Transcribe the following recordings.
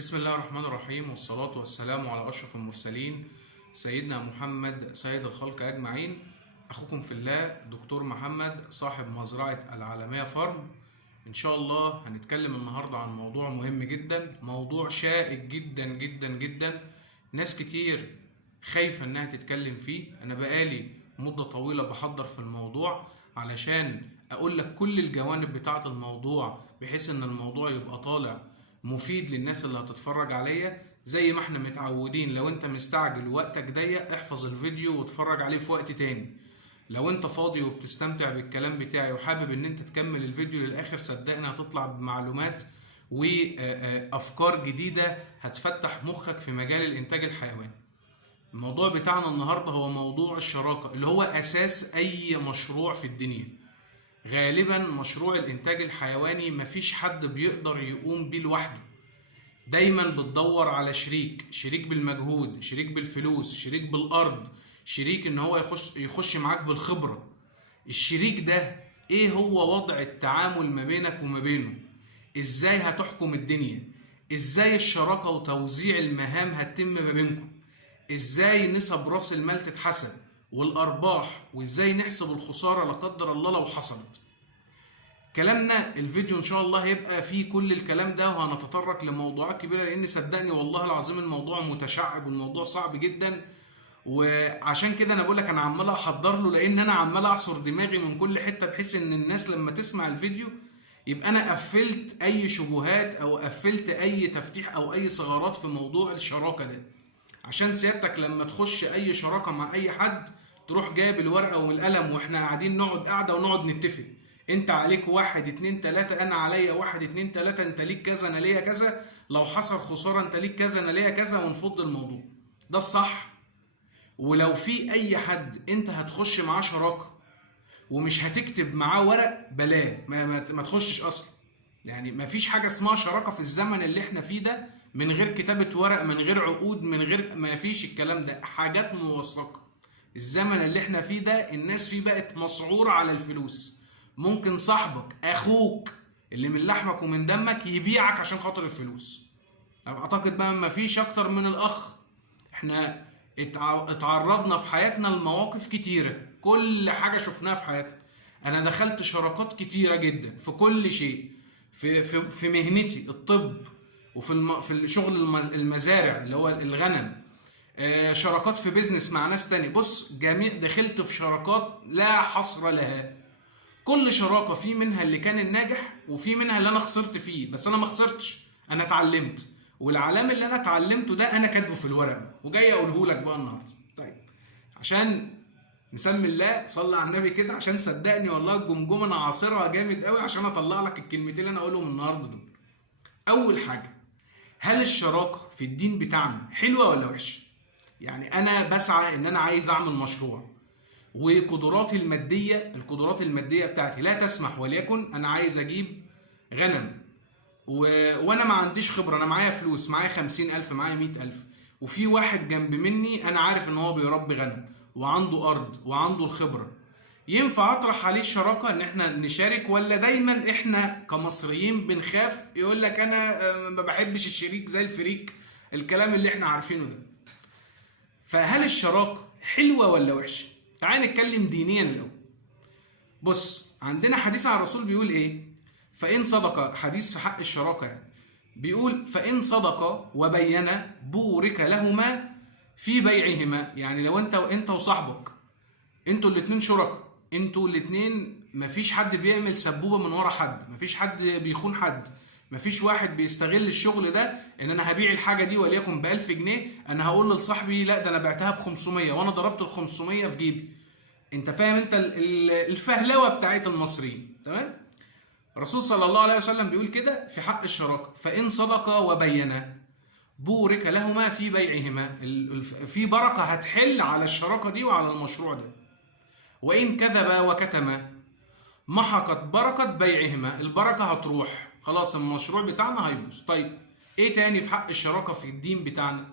بسم الله الرحمن الرحيم، والصلاة والسلام على أشرف المرسلين سيدنا محمد سيد الخلق أجمعين. أخوكم في الله دكتور محمد صاحب مزرعة العالمية فارم. إن شاء الله هنتكلم النهاردة عن موضوع مهم جدا، موضوع شائك جدا جدا جدا. ناس كتير خايفة إنها تتكلم فيه. أنا بقالي مدة طويلة بحضر في الموضوع علشان أقول لك كل الجوانب بتاعة الموضوع، بحيث إن الموضوع يبقى طالع مفيد للناس اللي هتتفرج عليا. زي ما احنا متعودين، لو انت مستعجل ووقتك ضيق احفظ الفيديو واتفرج عليه في وقت تاني. لو انت فاضي وبتستمتع بالكلام بتاعي وحابب ان انت تكمل الفيديو للاخر، صدقني هتطلع بمعلومات وافكار جديدة هتفتح مخك في مجال الانتاج الحيواني. الموضوع بتاعنا النهاردة هو موضوع الشراكة، اللي هو اساس اي مشروع في الدنيا. غالبا مشروع الانتاج الحيواني مفيش حد بيقدر يقوم بيه لوحده. دايما بتدور على شريك بالمجهود، شريك بالفلوس، شريك بالارض، شريك ان هو يخش معاك بالخبرة. الشريك ده ايه هو وضع التعامل ما بينك وما بينه؟ ازاي هتحكم الدنيا؟ ازاي الشراكة وتوزيع المهام هتتم ما بينكم؟ ازاي نسب راس المال تتحسب والارباح؟ وازاي نحسب الخسارة لا قدر الله لو حصلت؟ كلامنا الفيديو ان شاء الله هيبقى فيه كل الكلام ده، وهنتطرق لموضوعات كبيرة، لان صدقني والله العظيم الموضوع متشعب والموضوع صعب جدا. وعشان كده انا بقولك انا عمال احضر له، لان انا عمال اعصر دماغي من كل حتة، بحيث ان الناس لما تسمع الفيديو يبقى انا قفلت اي شبهات او قفلت اي تفتيح او اي ثغرات في موضوع الشراكة ده. عشان سيادتك لما تخش اي شراكة مع اي حد تروح جايب الورقة والقلم، واحنا قاعدين نقعد قاعدة ونقعد نتفق. انت عليك 1 2 3، انا عليا 1 2 3، انت ليك كذا انا ليا كذا، لو حصل خسارة انت ليك كذا انا ليا كذا، ونفض الموضوع. ده الصح. ولو في اي حد انت هتخش معاه شراكة ومش هتكتب معاه ورق، بلاه، ما تخشش اصلا. يعني ما فيش حاجة اسمها شراكة في الزمن اللي احنا فيه ده من غير كتابة ورق، من غير عقود، من غير، ما فيش الكلام ده، حاجات موثقة. الزمن اللي احنا فيه ده الناس فيه بقت مسعورة على الفلوس. ممكن صاحبك اخوك اللي من لحمك ومن دمك يبيعك عشان خاطر الفلوس. اعتقد بقى ما فيش اكتر من الاخ. احنا اتعرضنا في حياتنا لمواقف كتيرة، كل حاجة شفناها في حياتنا. انا دخلت شراكات كتيرة جدا في كل شيء، في مهنتي الطب، في شغل المزارع اللي هو الغنم. شراكات في بيزنس مع ناس تاني. بص، دخلت في شراكات لا حصر لها. كل شراكة في منها اللي كان الناجح وفي منها اللي انا خسرت فيه، بس انا ما خسرتش، انا اتعلمت. والعلام اللي انا اتعلمته ده انا كاتبه في الورقة وجاي اقوله لك بقى النهارده. طيب، عشان نسمي الله، صلى على النبي كده، عشان صدقني والله الجمجمه انا عاصرها جامد قوي عشان اطلع لك الكلمتين اللي انا اقولهم النهارده دول. اول حاجة، هل الشراكة في الدين بتاعنا حلوة ولا وحشة؟ يعني انا بسعى ان انا عايز اعمل مشروع، وقدراتي المادية، القدرات المادية بتاعتي لا تسمح، وليكن أنا عايز أجيب غنم وأنا ما عنديش خبرة، أنا معايا فلوس، معايا 50,000، معايا 100,000، وفي واحد جنب مني أنا عارف إن هو بيربي غنم وعنده أرض وعنده الخبرة. ينفع أطرح عليه الشراكة إن إحنا نشارك، ولا دايما إحنا كمصريين بنخاف يقول لك أنا ما بحبش الشريك زي الفريك، الكلام اللي إحنا عارفينه ده؟ فهل الشراكة حلوة ولا وحشة؟ تعال نتكلم دينيا الاول. بص، عندنا حديث عن الرسول بيقول ايه؟ فان صدق، حديث في حق الشراكه يعني، بيقول فان صدق وبين بورك لهما في بيعهما. يعني لو انت وصاحبك، انتوا الاتنين شركاء، انتوا الاتنين مفيش حد بيعمل سبوبه من ورا حد، مفيش حد بيخون حد، مفيش واحد بيستغل الشغل ده ان انا هبيع الحاجه دي وليكن ب 1000 جنيه، انا هقول لصاحبي لا ده انا بعتها ب 500 وانا ضربت ال 500 في جيبي. انت فاهم انت الفهلوه بتاعت المصريين، تمام؟ الرسول صلى الله عليه وسلم بيقول كده في حق الشراكه، فان صدقا وبينا بورك لهما في بيعهما. في بركه هتحل على الشراكه دي وعلى المشروع ده. وان كذبا وكتما محقت بركه بيعهما، البركه هتروح، خلاص المشروع بتاعنا هيبوظ. طيب، ايه تاني في حق الشراكه في الدين بتاعنا؟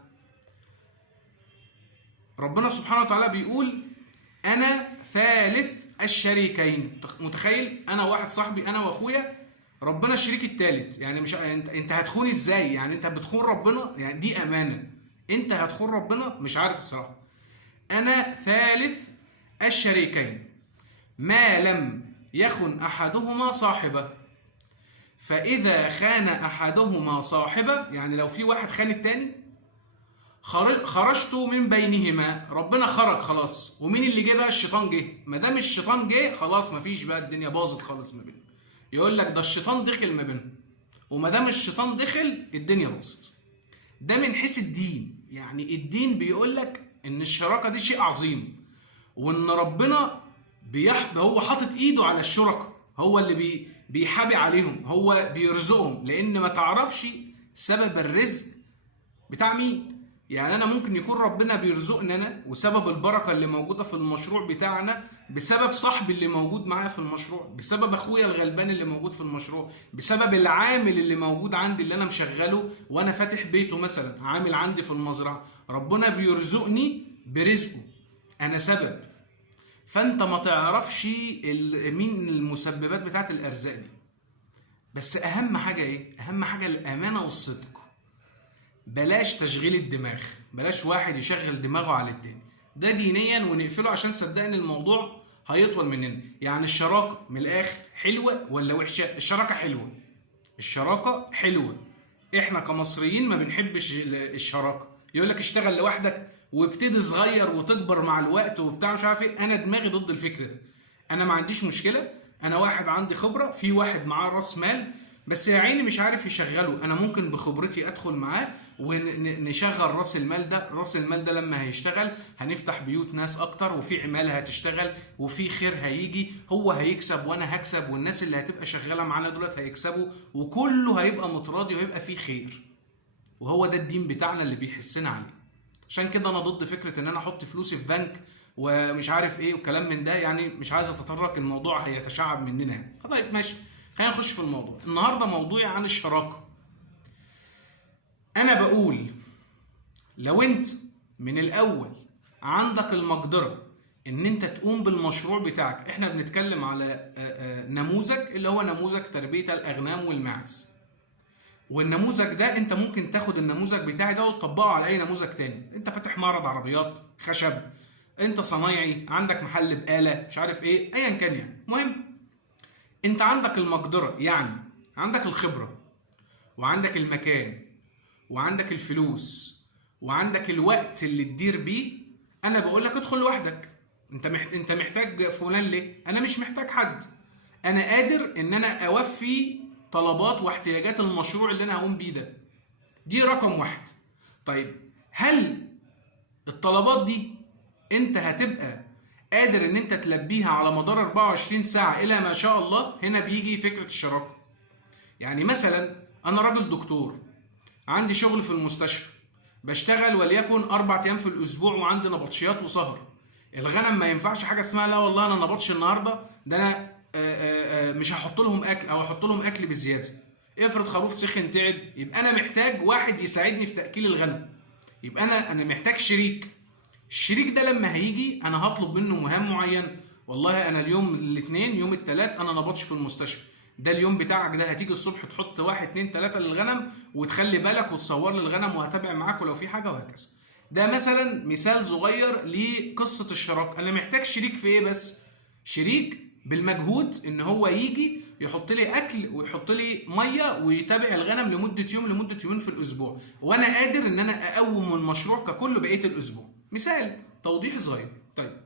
ربنا سبحانه وتعالى بيقول انا ثالث الشريكين. متخيل؟ انا واحد صاحبي، انا واخويا، ربنا الشريك التالت. يعني مش انت هتخون ازاي؟ يعني انت بتخون ربنا؟ يعني دي امانه، انت هتخون ربنا؟ مش عارف الصراحه. انا ثالث الشريكين ما لم يخن احدهما صاحبه، فاذا خان احدهما صاحبه، يعني لو في واحد خان التاني، خرجت من بينهما. ربنا خرج خلاص، ومين اللي جه بقى؟ الشيطان جه. ما دام الشيطان جه خلاص مفيش بقى، الدنيا باظت خالص ما بينهم. يقول لك ده الشيطان دخل ما بينهم، وما دام الشيطان دخل الدنيا باظت. ده من حيث الدين، يعني الدين بيقول لك ان الشراكه دي شيء عظيم، وان ربنا هو حاطط ايده على الشركاء، هو اللي بيحابي عليهم، هو بيرزقهم، لان ما تعرفش سبب الرزق بتاع مين. يعني انا ممكن يكون ربنا بيرزقنا انا، وسبب البركه اللي موجوده في المشروع بتاعنا بسبب صاحبي اللي موجود معايا في المشروع، بسبب اخويا الغلبان اللي موجود في المشروع، بسبب العامل اللي موجود عندي اللي انا مشغله وانا فاتح بيته مثلا، عامل عندي في المزرعه. ربنا بيرزقني برزقه، انا سبب. فانت ما تعرفش مين المسببات بتاعت الارزاق دي. بس اهم حاجه ايه؟ اهم حاجه الامانه والصدق. بلاش تشغيل الدماغ، بلاش واحد يشغل دماغه على التاني، ده دينيا ونقفله، عشان صدقني الموضوع هيطول مننا. يعني الشراكه من الاخر حلوه ولا وحشه؟ الشراكه حلوه، الشراكه حلوه. احنا كمصريين ما بنحبش الشراكه، يقول لك اشتغل لوحدك وابتدي صغير وتكبر مع الوقت وبتاع مش عارف ايه. انا دماغي ضد الفكر ده. انا ما عنديش مشكله، انا واحد عندي خبره، في واحد معاه راس مال بس يا عيني مش عارف يشغله، انا ممكن بخبرتي ادخل معاه ونشغل راس المال ده. راس المال ده لما هيشتغل هنفتح بيوت ناس اكتر، وفي عماله هتشتغل، وفي خير هيجي، هو هيكسب وانا هكسب، والناس اللي هتبقى شغاله معانا دولت هيكسبوا، وكله هيبقى متراضي وهيبقى فيه خير. وهو ده الدين بتاعنا اللي بيحسنا عليه. عشان كده انا ضد فكره ان انا احط فلوسي في بنك ومش عارف ايه وكلام من ده. يعني مش عايز اتطرق، الموضوع هيتشعب مننا يعني. طيب ماشي، خلينا نخش في الموضوع. النهارده موضوعي عن الشراكه. انا بقول لو انت من الاول عندك المقدره ان انت تقوم بالمشروع بتاعك، احنا بنتكلم على نموذج اللي هو نموذج تربيه الاغنام والماعز. والنموذج ده انت ممكن تاخد النموذج بتاعي ده وتطبقه على اي نموذج تاني. انت فاتح معرض عربيات خشب، انت صنايعي، عندك محل بقاله، مش عارف ايه، ايا كان. يعني مهم انت عندك المقدره، يعني عندك الخبره وعندك المكان وعندك الفلوس وعندك الوقت اللي تدير بيه. انا بقول لك ادخل لوحدك. انت محتاج فلان ليه؟ انا مش محتاج حد، انا قادر ان انا اوفي طلبات واحتياجات المشروع اللي انا هقوم بيه ده. دي رقم واحد. طيب هل الطلبات دي انت هتبقى قادر ان انت تلبيها على مدار 24 ساعة الى ما شاء الله؟ هنا بيجي فكرة الشراكة. يعني مثلا انا راجل دكتور، عندي شغل في المستشفى، بشتغل وليكن 4 ايام في الاسبوع، وعندي نبطشيات وسهر. الغنم ما ينفعش حاجة اسمها لا والله انا نبطش النهارده، ده انا مش هحط لهم اكل او احط لهم اكل بزياده. افرض خروف سخن تعب، يبقى انا محتاج واحد يساعدني في تاكيل الغنم، يبقى انا محتاج شريك. الشريك ده لما هيجي انا هطلب منه مهام معينه. والله انا اليوم الاثنين يوم الثلاث انا نبطش في المستشفى، ده اليوم بتاعك، ده هتيجي الصبح تحط 1 2 3 للغنم، وتخلي بالك وتصور لي الغنم، وهتابع معاك ولو في حاجه، وهكذا. ده مثلا مثال صغير لقصه الشراكه. انا محتاج شريك في ايه بس؟ شريك بالمجهود، ان هو يجي يحط لي اكل ويحط لي ميه ويتابع الغنم لمده يوم لمده يومين في الاسبوع، وانا قادر ان انا اقوم المشروع ككل بقيه الاسبوع. مثال توضيح صغير. طيب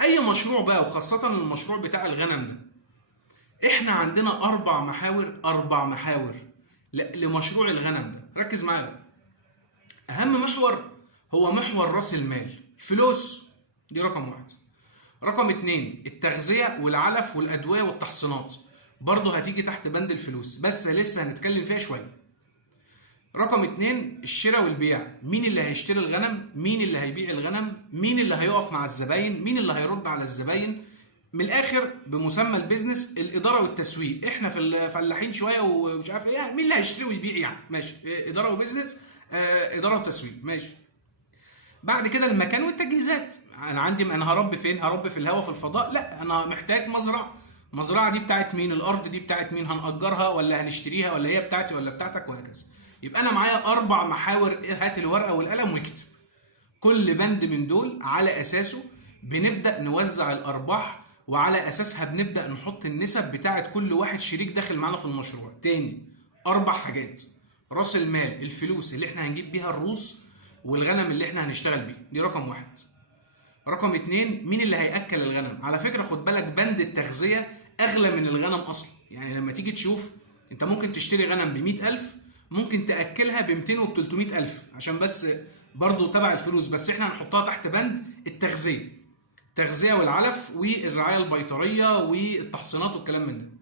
اي مشروع بقى، وخاصه المشروع بتاع الغنم ده، احنا عندنا 4 محاور، 4 محاور لمشروع الغنم ده. ركز معايا. اهم محور هو محور راس المال، فلوس، دي رقم 1. رقم 2 التغذية والعلف والأدوية والتحصينات، برضه هتيجي تحت بند الفلوس بس لسه هنتكلم فيها شوية. رقم 2 الشراء والبيع، مين اللي هيشتري الغنم، مين اللي هيبيع الغنم، مين اللي هيقف مع الزباين، مين اللي هيرد على الزباين. من الآخر بمسمى البيزنس الإدارة والتسويق. احنا في الفلاحين شوية ومش عارف ايه، مين اللي هيشتري ويبيع يعني، ماشي، إدارة وبيزنس، إدارة وتسويق، ماشي. بعد كده المكان والتجهيزات. انا هربي فين؟ هربي في الهواء في الفضاء؟ لا، انا محتاج مزرعه. المزرعه دي بتاعت مين، الارض دي بتاعت مين، هنأجرها ولا هنشتريها، ولا هي بتاعتي ولا بتاعتك، وهكذا. يبقى انا معايا 4 محاور، هات الورقه والقلم واكتب. كل بند من دول على اساسه بنبدا نوزع الارباح، وعلى اساسها بنبدا نحط النسب بتاعت كل واحد شريك داخل معانا في المشروع. تاني 4 حاجات: راس المال، الفلوس اللي احنا هنجيب بيها الروز والغنم اللي احنا هنشتغل بيه، دي رقم 1. رقم 2، مين اللي هياكل الغنم. على فكره خد بالك، بند التغذيه اغلى من الغنم اصلا. يعني لما تيجي تشوف، انت ممكن تشتري غنم ب 100,000، ممكن تاكلها ب 200 وب 300,000، عشان بس برضو تبع الفلوس، بس احنا هنحطها تحت بند التغذيه. التغذيه والعلف والرعايه البيطريه والتحصينات والكلام من ده.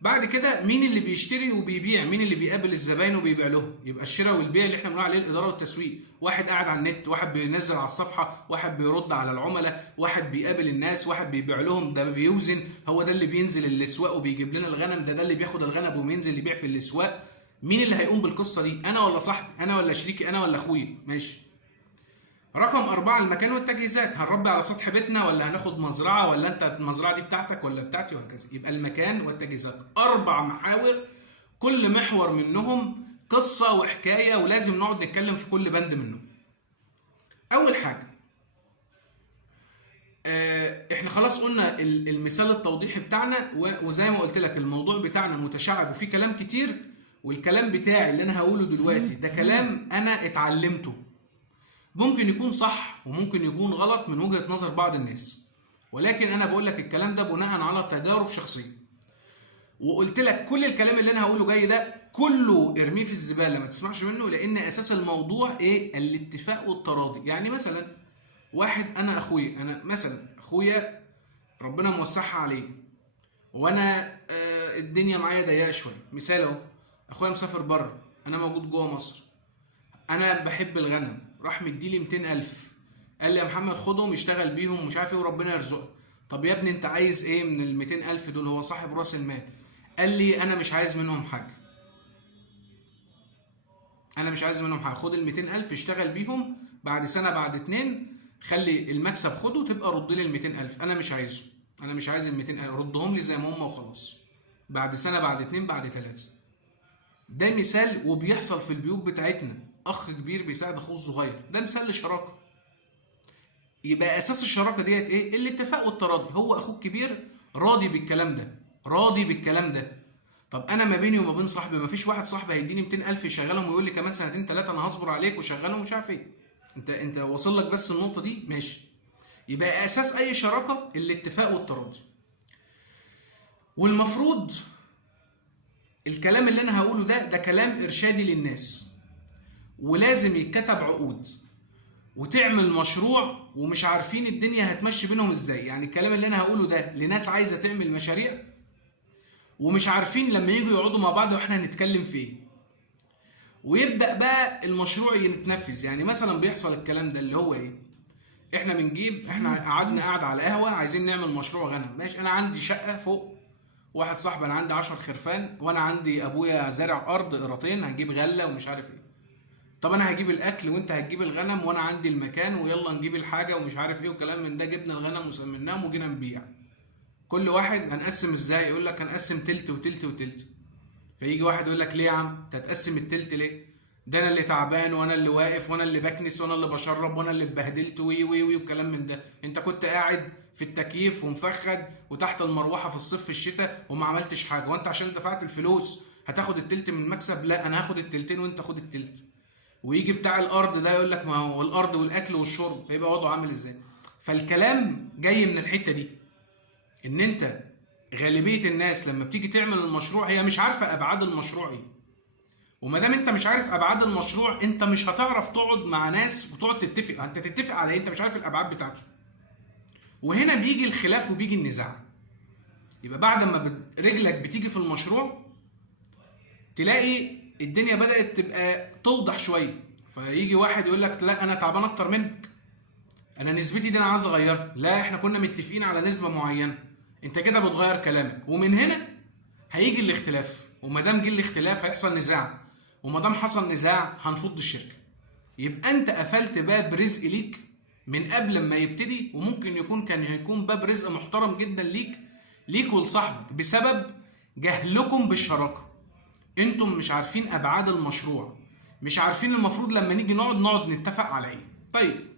بعد كده مين اللي بيشتري وبيبيع، مين اللي بيقابل الزباين وبيبيع لهم. يبقى الشراء والبيع اللي احنا بنقول عليه الاداره والتسويق، واحد قاعد على النت، واحد بينزل على الصفحه، واحد بيرد على العملاء، واحد بيقابل الناس، واحد بيبيع لهم، ده بيوزن، هو ده اللي بينزل الاسواق وبيجيب لنا الغنم، ده اللي بياخد الغنم وينزل يبيع في الاسواق. مين اللي هيقوم بالقصه دي، انا ولا صاحبي، انا ولا شريكي، انا ولا اخويا؟ ماشي. رقم 4، المكان والتجهيزات، هنربي على سطح بيتنا ولا هناخد مزرعه، ولا انت المزرعه دي بتاعتك ولا بتاعتي، وهكذا. يبقى المكان والتجهيزات 4 محاور، كل محور منهم قصه وحكايه، ولازم نقعد نتكلم في كل بند منهم. اول حاجه، احنا خلاص قلنا المثال التوضيحي بتاعنا، وزي ما قلت لك الموضوع بتاعنا متشعب وفيه كلام كتير، والكلام بتاعي اللي انا هقوله دلوقتي ده كلام انا اتعلمته، ممكن يكون صح وممكن يكون غلط من وجهة نظر بعض الناس، ولكن انا بقول لك الكلام ده بناء على تجارب شخصية. وقلت لك كل الكلام اللي انا هقوله جاي ده كله ارميه في الزبالة، ما تسمعش منه، لان اساس الموضوع ايه؟ الاتفاق والتراضي. يعني مثلا واحد، انا اخويا، انا مثلا اخويا ربنا موسعها عليه، وانا الدنيا معايا ضيقه شويه. مثال اهو، اخويا مسافر بره، انا موجود جوه مصر، انا بحب الغنم، راح مديلي 200,000، قال لي يا محمد خدهم اشتغل بيهم مش عارف ايه وربنا يرزقك. طب يا ابني انت عايز ايه من ال 200,000 دول؟ هو صاحب راس المال. قال لي انا مش عايز منهم حاجه، انا مش عايز منهم حاجه، خد ال 200,000 اشتغل بيهم، بعد سنه بعد 2 خلي المكسب خده وتبقى رد لي ال 200,000، انا مش عايزه، انا مش عايز ال 200,000، ردهم لي زي ما هم وخلاص، بعد سنه بعد 2 بعد 3. ده مثال وبيحصل في البيوت بتاعتنا، اخ كبير بيساعد اخوه الصغير، ده مثال لشراكه. يبقى اساس الشراكه ديت ايه؟ الاتفاق والتراضي. هو اخوك الكبير راضي بالكلام ده، راضي بالكلام ده. طب انا ما بيني وما بين صاحبي، ما فيش واحد صاحبي هيديني 200,000 يشغلهم ويقول لي كمان 2 3 انا هصبر عليك وشغلهم مش عارف ايه. انت واصل لك بس النقطه دي؟ ماشي. يبقى اساس اي شراكه الاتفاق والتراضي. والمفروض الكلام اللي انا هقوله ده كلام ارشادي للناس، ولازم يتكتب عقود وتعمل مشروع ومش عارفين الدنيا هتمشي بينهم ازاي. يعني الكلام اللي انا هقوله ده لناس عايزه تعمل مشاريع ومش عارفين لما يجوا يقعدوا مع بعض واحنا هنتكلم في ايه، ويبدا بقى المشروع يتنفذ. يعني مثلا بيحصل الكلام ده اللي هو ايه؟ احنا قعدنا على قهوه عايزين نعمل مشروع غنم، ماشي. انا عندي شقه فوق، واحد صاحبي انا عندي 10 خرفان، وانا عندي ابويا زارع ارض قيراطين، هنجيب غله ومش عارف ايه. طب انا هجيب الاكل وانت هتجيب الغنم، وانا عندي المكان، ويلا نجيب الحاجه ومش عارف ايه وكلام من ده. جبنا الغنم وسمناهم وجينا نبيع. كل واحد هنقسم ازاي؟ يقول لك هنقسم تلت وتلت وتلت. فيجي واحد يقول لك ليه يا عم انت هتقسم التلت ليه؟ ده انا اللي تعبان وانا اللي واقف وانا اللي بكنس وانا اللي بشرب وانا اللي اتبهدلت وي وي وي وكلام من ده. انت كنت قاعد في التكييف ومفخد وتحت المروحه في الصيف في الشتاء وما عملتش حاجه، وانت عشان دفعت الفلوس هتاخد التلت من المكسب؟ لا، انا هاخد التلتين وانت خد التلت. ويجي بتاع الارض ده يقول لك ما هو الارض والاكل والشرب، هيبقى وضعه عامل ازاي؟ فالكلام جاي من الحته دي، ان انت غالبيه الناس لما بتيجي تعمل المشروع هي مش عارفه ابعاد المشروع ايه، وما دام انت مش عارف ابعاد المشروع انت مش هتعرف تقعد مع ناس وتقعد تتفق. انت تتفق على ايه؟ انت مش عارف الابعاد بتاعته. وهنا بيجي الخلاف وبيجي النزاع. يبقى بعد ما رجلك بتيجي في المشروع تلاقي الدنيا بدأت تبقى توضح شويه، فيجي واحد يقول لك لا انا تعبان اكتر منك، انا نسبتي دي انا عايز اغيرها. لا، احنا كنا متفقين على نسبه معينه، انت كده بتغير كلامك. ومن هنا هيجي الاختلاف، وما دام جه الاختلاف هيحصل نزاع، وما دام حصل نزاع هنفض الشركه. يبقى انت قفلت باب رزق ليك من قبل ما يبتدي، وممكن يكون كان هيكون باب رزق محترم جدا ليك ليك ولصاحبك بسبب جهلكم بالشراكه. انتم مش عارفين ابعاد المشروع، مش عارفين المفروض لما نيجي نقعد نتفق على ايه. طيب،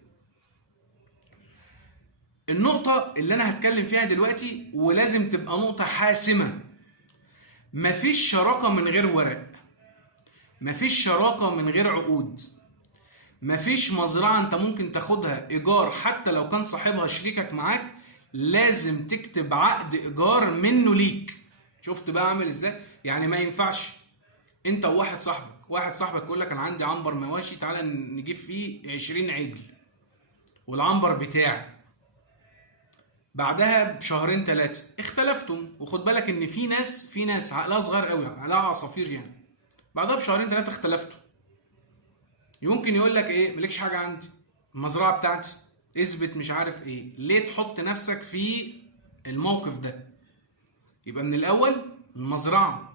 النقطة اللي أنا هتكلم فيها دلوقتي ولازم تبقى نقطة حاسمة: مفيش شراكة من غير ورق، مفيش شراكة من غير عقود، مفيش مزرعة أنت ممكن تاخدها إيجار حتى لو كان صاحبها شريكك معاك، لازم تكتب عقد إيجار منه ليك. شفت بقى عامل إزاي؟ يعني ما ينفعش أنت وواحد صاحبك يقول لك أنا عندي عنبر مواشي تعالى نجيب فيه 20 عجل والعنبر بتاعي، بعدها بشهرين 3 اختلفتم، وخد بالك ان في ناس عقلها صغير قوي، عقلها عصافير يعني، بعدها بشهرين 3 اختلفتوا، يمكن يقول لك ايه مالكش حاجه عندي، المزرعه بتاعتي، اثبت مش عارف ايه. ليه تحط نفسك في الموقف ده؟ يبقى من الاول المزرعه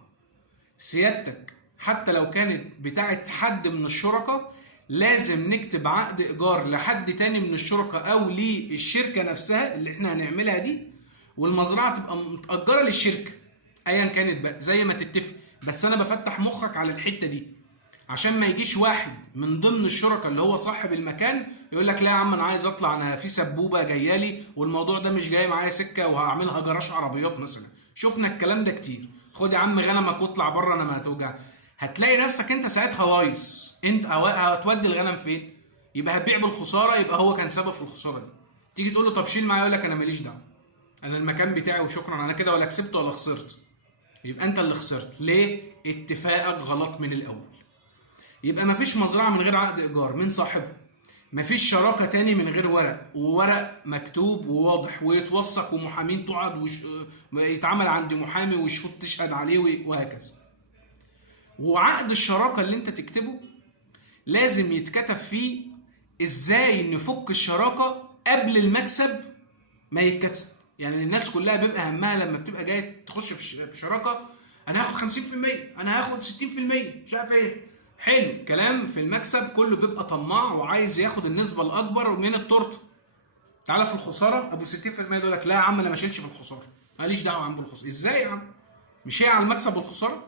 سيادتك حتى لو كانت بتاعت حد من الشركاء لازم نكتب عقد ايجار لحد تاني من الشركاء او للشركه نفسها اللي احنا هنعملها دي، والمزرعه تبقى متاجره للشركه ايا كانت بقى زي ما تتفق. بس انا بفتح مخك على الحته دي عشان ما يجيش واحد من ضمن الشركاء اللي هو صاحب المكان يقول لك لا يا عم انا عايز اطلع، انا في سبوبه جايه لي والموضوع ده مش جاي معايا سكه وهعملها جراج عربيات مثلا. شفنا الكلام ده كتير. خد يا عم غنمك واطلع بره انا ما هتوجع، هتلاقي نفسك انت ساعتها وايس. انت هتودي الغنم فين؟ يبقى هتبيع بالخساره، يبقى هو كان سبب في الخساره دي. تيجي تقول له طب شيل معايا، يقول لك انا ماليش دعوه، انا المكان بتاعي وشكرا، انا كده ولا كسبت ولا خسرت. يبقى انت اللي خسرت. ليه؟ اتفاقك غلط من الاول. يبقى مفيش مزرعه من غير عقد ايجار من صاحبها، مفيش شراكه تاني من غير ورق، وورق مكتوب وواضح ويتوثق ومحامين تقعد يتعمل عند محامي وشهود تشهد عليه وهكذا. وعقد الشراكه اللي انت تكتبه لازم يتكتب فيه ازاي نفك الشراكه قبل المكسب ما يتكتب. يعني الناس كلها بيبقى همها لما بتبقى جايه تخش في شراكه انا هاخد 50%، انا هاخد 60%، مش عارف ايه. حلو كلام، في المكسب كله بيبقى طماع وعايز ياخد النسبه الاكبر من التورته. تعالى في الخساره ابو 60% يقول لك لا يا عم انا ما اشيلش في الخساره، ماليش دعوه يا عم بالخساره. ازاي يا عم؟ مش هي على المكسب والخساره؟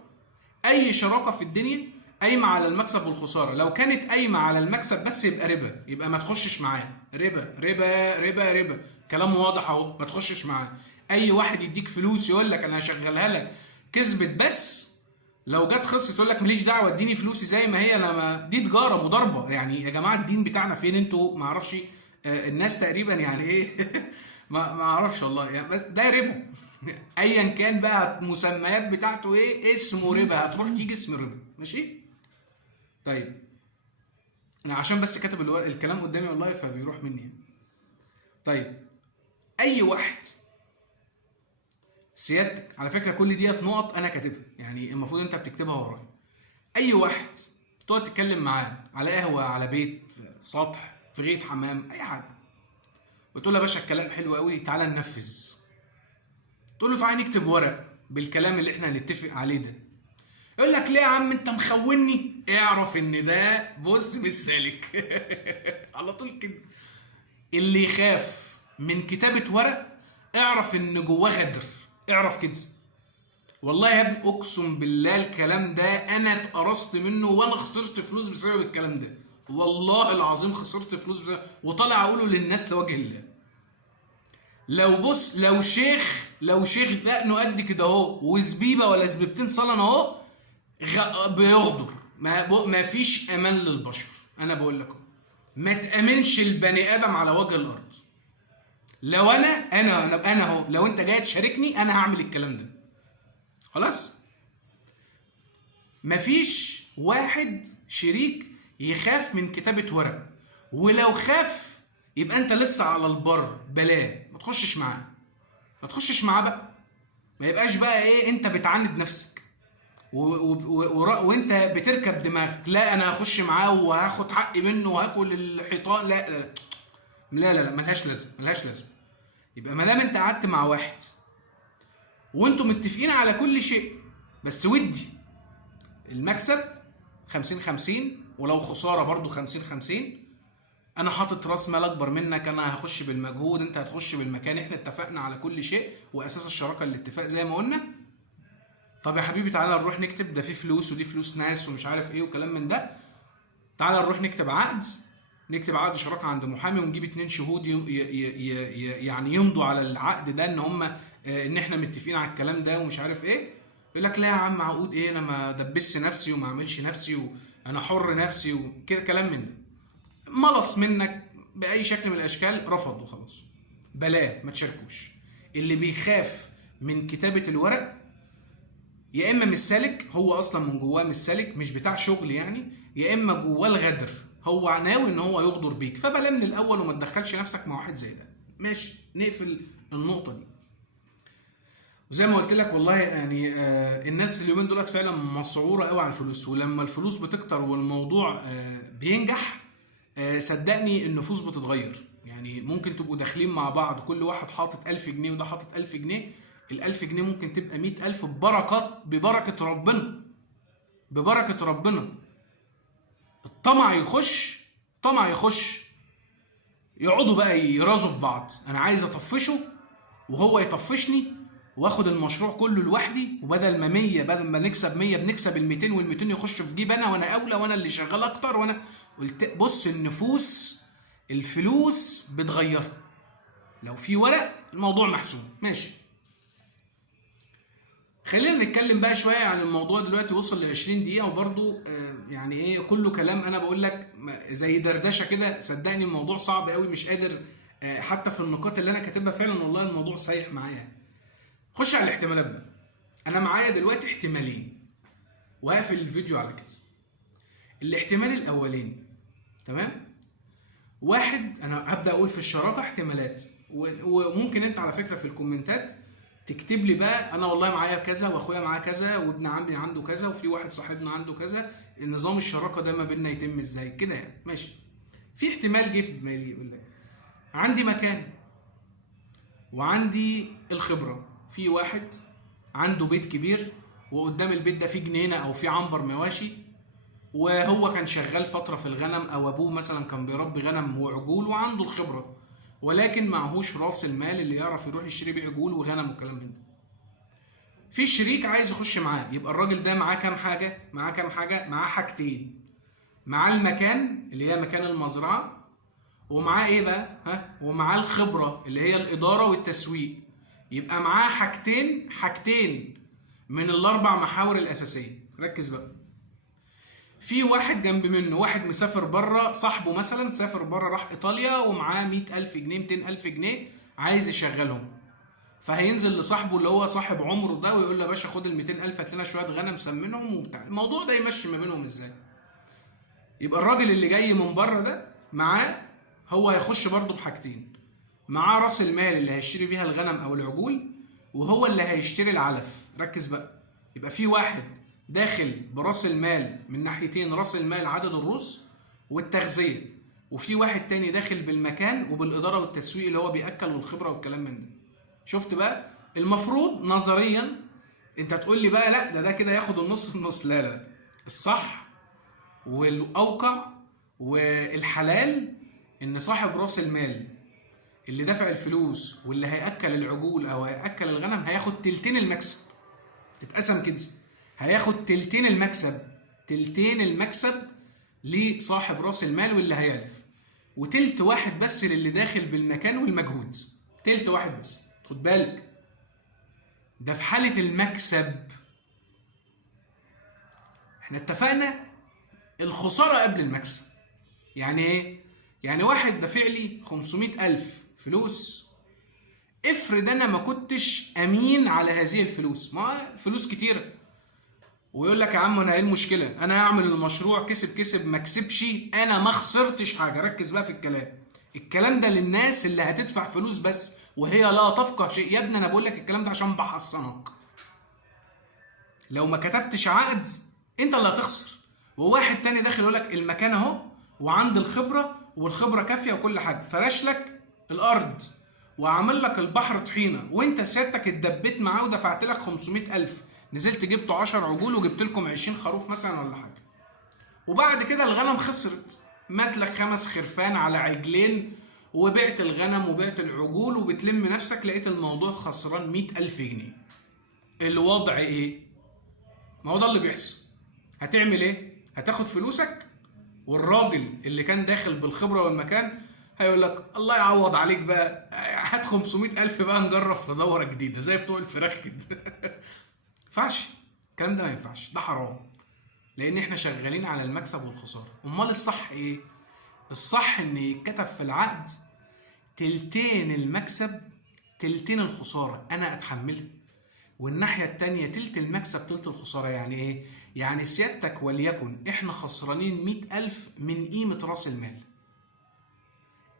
اي شراكه في الدنيا قايمه على المكسب والخساره. لو كانت قايمه على المكسب بس يبقى ربا، يبقى ما تخشش معاه. ربا ربا ربا ربا، كلام واضح اهو، ما تخشش معاه. اي واحد يديك فلوس يقول لك انا هشغلها لك كسبت بس، لو جت خسرت يقول لك ماليش دعوه اديني فلوسي زي ما هي. انا دي تجاره مضاربه. يعني يا جماعه الدين بتاعنا فين انتوا؟ ما اعرفش الناس تقريبا يعني ايه ما اعرفش والله يعني، ده ربا ايا كان بقى المسميات بتاعته ايه، اسمه ربا، هتروح تيجي اسم ربا. ماشي؟ طيب انا عشان بس كاتب الكلام قدامي والله فبيروح مني. طيب اي واحد سيادتك، على فكره كل ديت نقط انا كاتبها، يعني المفروض انت بتكتبها ورايا. اي واحد تقعد تتكلم معاه على قهوه، على بيت، في سطح، في غيط حمام، اي حاجه، وتقول له يا باشا الكلام حلو قوي تعالى ننفذ، تقول له تعالى نكتب ورق بالكلام اللي احنا هنتفق عليه ده، يقول لك ليه يا عم انت مخوني؟ اعرف ان ده بص مش سالك على طول كده. اللي يخاف من كتابه ورق اعرف ان جواه غدر، اعرف كده. والله يا ابني اقسم بالله الكلام ده انا اتقرصت منه وانا خسرت فلوس بسبب الكلام ده، والله العظيم خسرت فلوس بسبب، وطالع اقوله للناس لوجه الله. لو شيخ دقنه قد كده اهو وزبيبه ولا زبيبتين صلن اهو بيغدر، ما فيش امان للبشر. انا بقول لكم ما تامنش البني ادم على وجه الارض. لو انا اهو، لو انت جاي تشاركني انا هعمل الكلام ده خلاص. مفيش واحد شريك يخاف من كتابة ورق، ولو خاف يبقى انت لسه على البر، بلاه ما تخشش معاه، ما تخشش معاه بقى. ما يبقاش بقى ايه انت بتعند نفسك وانت بتركب دماغك، لا انا هخش معاه وهاخد حقي منه وهاكل الحيطان. لا لا لا لا لا، ملهاش لازمه، ملهاش لازمه. يبقى ما دام انت قعدت مع واحد وانتم متفقين على كل شيء، بس ودي المكسب 50-50 ولو خساره برضو 50-50، انا حاطط راس مال اكبر منك، انا هخش بالمجهود، انت هتخش بالمكان، احنا اتفقنا على كل شيء، واساس الشراكه الاتفاق زي ما قلنا. طب يا حبيبي تعالى نروح نكتب، ده في فلوس ودي فلوس ناس ومش عارف ايه وكلام من ده. تعالى نروح نكتب عقد، نكتب عقد شراكه عند محامي، ونجيب 2 شهود يعني يمضوا على العقد ده ان هم ان احنا متفقين على الكلام ده ومش عارف ايه. يقول لك لا يا عم عقود ايه، انا ما دبسش نفسي وما اعملش نفسي وانا حر نفسي وكده كلام من ده. ملص منك باي شكل من الاشكال، رفض وخلاص، بلاه ما تشاركوش. اللي بيخاف من كتابه الورق يا اما مش سالك، هو اصلا من جواه مش سالك، مش بتاع شغل يعني، يا اما جواه الغدر، هو ناوي ان هو يغدر بيك، فبلا من الاول وما تدخلش نفسك مع واحد زي ده. ماشي، نقفل النقطه دي. وزي ما قلت لك والله يعني الناس اليومين دولت فعلا مسعوره قوي على الفلوس، ولما الفلوس بتكتر والموضوع بينجح، صدقني النفوس بتتغير. يعني ممكن تبقوا داخلين مع بعض، كل واحد حاطط 1000 جنيه وده حاطط 1000 جنيه، ال1000 جنيه ممكن تبقى 100,000 ببركة ربنا، ببركة ربنا. الطمع يخش يقعدوا بقى يرازوا في بعض، انا عايز اطفشه وهو يطفشني واخد المشروع كله لوحدي، وبدل ما 100 بدل ما نكسب 100 بنكسب ال200، وال200 يخش في جيب انا، وانا اولى وانا اللي شغال اكتر. وانا قلت بص، النفوس الفلوس بتغيرها. لو في ورق الموضوع محسوم. ماشي، خلينا نتكلم بقى شويه عن الموضوع. دلوقتي وصل ل 20 دقيقه وبرده يعني ايه، كله كلام انا بقول لك زي دردشه كده. صدقني الموضوع صعب قوي، مش قادر حتى في النقاط اللي انا كاتبها فعلا والله الموضوع سايح معايا. خش على الاحتمالات بقى. انا معايا دلوقتي احتمالين وهقفل الفيديو على كده. الاحتمال الاولاني تمام، واحد، انا هبدا اقول في الشراكه احتمالات، وممكن انت على فكره في الكومنتات تكتب لي بقى انا والله معايا كذا، واخويا معاه كذا، وابن عمي عنده كذا، وفي واحد صاحبنا عنده كذا، نظام الشراكه ده ما بيننا يتم ازاي كده يعني. ماشي، في احتمال جه في بالي يقول لك عندي مكان وعندي الخبره. في واحد عنده بيت كبير، وقدام البيت ده في جنينه او في عنبر مواشي، وهو كان شغال فتره في الغنم، او ابوه مثلا كان بيربي غنم وعجول وعنده الخبره، ولكن معهوش راس المال اللي يعرف يروح يشتري بيه عجول وغنم وكلام من ده. في شريك عايز يخش معاه، يبقى الراجل ده معاه كام حاجه؟ معاه حاجتين. معاه المكان اللي هي مكان المزرعه، ومعاه ايه بقى؟ ومعاه الخبره اللي هي الاداره والتسويق. يبقى معاه حاجتين من ال4 محاور الاساسيه. ركز بقى. في واحد جنب منه، واحد مسافر بره، صاحبه مثلا سافر بره راح ايطاليا ومعاه 100,000 جنيه 200,000 جنيه عايز يشغلهم، فهينزل لصاحبه اللي هو صاحب عمره ده ويقول له يا باشا خد ال200,000 هات لنا شويه غنم سمنهم وبتاع. الموضوع ده يمشي ما بينهم ازاي؟ يبقى الراجل اللي جاي من بره ده معاه، هو هيخش برضه بحاجتين. معاه راس المال اللي هيشتري بيها الغنم او العجول، وهو اللي هيشتري العلف. ركز بقى، يبقى في واحد داخل براس المال من ناحيتين، راس المال عدد الروس والتغذيه، وفي واحد تاني داخل بالمكان وبالاداره والتسويق اللي هو بياكل والخبره والكلام من ده. شفت بقى؟ المفروض نظريا انت تقول لي بقى لا ده كده ياخد النص النص. لا، الصح والاوقع والحلال ان صاحب راس المال اللي دفع الفلوس واللي هياكل العجول او هياكل الغنم هياخد تلتين المكسب. تتقسم كده، هياخد تلتين المكسب لصاحب راس المال واللي هيعلف، وتلت واحد بس للي داخل بالمكان والمجهود. تلت واحد بس، خد بالك ده في حالة المكسب. احنا اتفقنا الخسارة قبل المكسب. يعني ايه؟ يعني واحد دافع لي 500,000 فلوس، افرض انا ما كنتش امين على هذه الفلوس، ما فلوس كتيرة، ويقول لك يا عم انا ايه المشكله، انا هعمل المشروع كسب ما كسبش، انا ما خسرتش حاجه. ركز بقى في الكلام ده للناس اللي هتدفع فلوس بس وهي لا تفقه شيء. يا ابني انا بقول لك الكلام ده عشان بحصنك. لو ما كتبتش عقد انت اللي هتخسر، وواحد تاني داخل يقول لك المكان اهو وعند الخبره والخبره كافيه وكل حاجه، فرش لك الارض وعامل لك البحر طحينه، وانت سيادتك اتدبيت معاه ودفعت لك 500,000، نزلت جبتوا 10 عجول وجبت لكم 20 خروف مثلا ولا حاجه، وبعد كده الغنم خسرت مات لك 5 خرفان على عجلين، وبعت الغنم وبعت العجول، وبتلم نفسك لقيت الموضوع خسران 100,000 جنيه. الوضع ايه؟ ما هو ده اللي بيحصل. هتعمل ايه؟ هتاخد فلوسك، والراجل اللي كان داخل بالخبرة والمكان هيقول لك الله يعوض عليك بقى، هات 500,000 بقى نجرب في دورة جديدة زي بتوع الفراخ كده. ينفعش الكلام ده، ما ينفعش، ده حرام، لان احنا شغالين على المكسب والخساره. امال الصح ايه؟ الصح ان يتكتب في العقد تلتين المكسب تلتين الخساره انا اتحملها، والناحيه التانيه تلت المكسب تلت الخساره. يعني ايه؟ يعني سيادتك وليكن احنا خسرانين 100,000 من قيمه راس المال،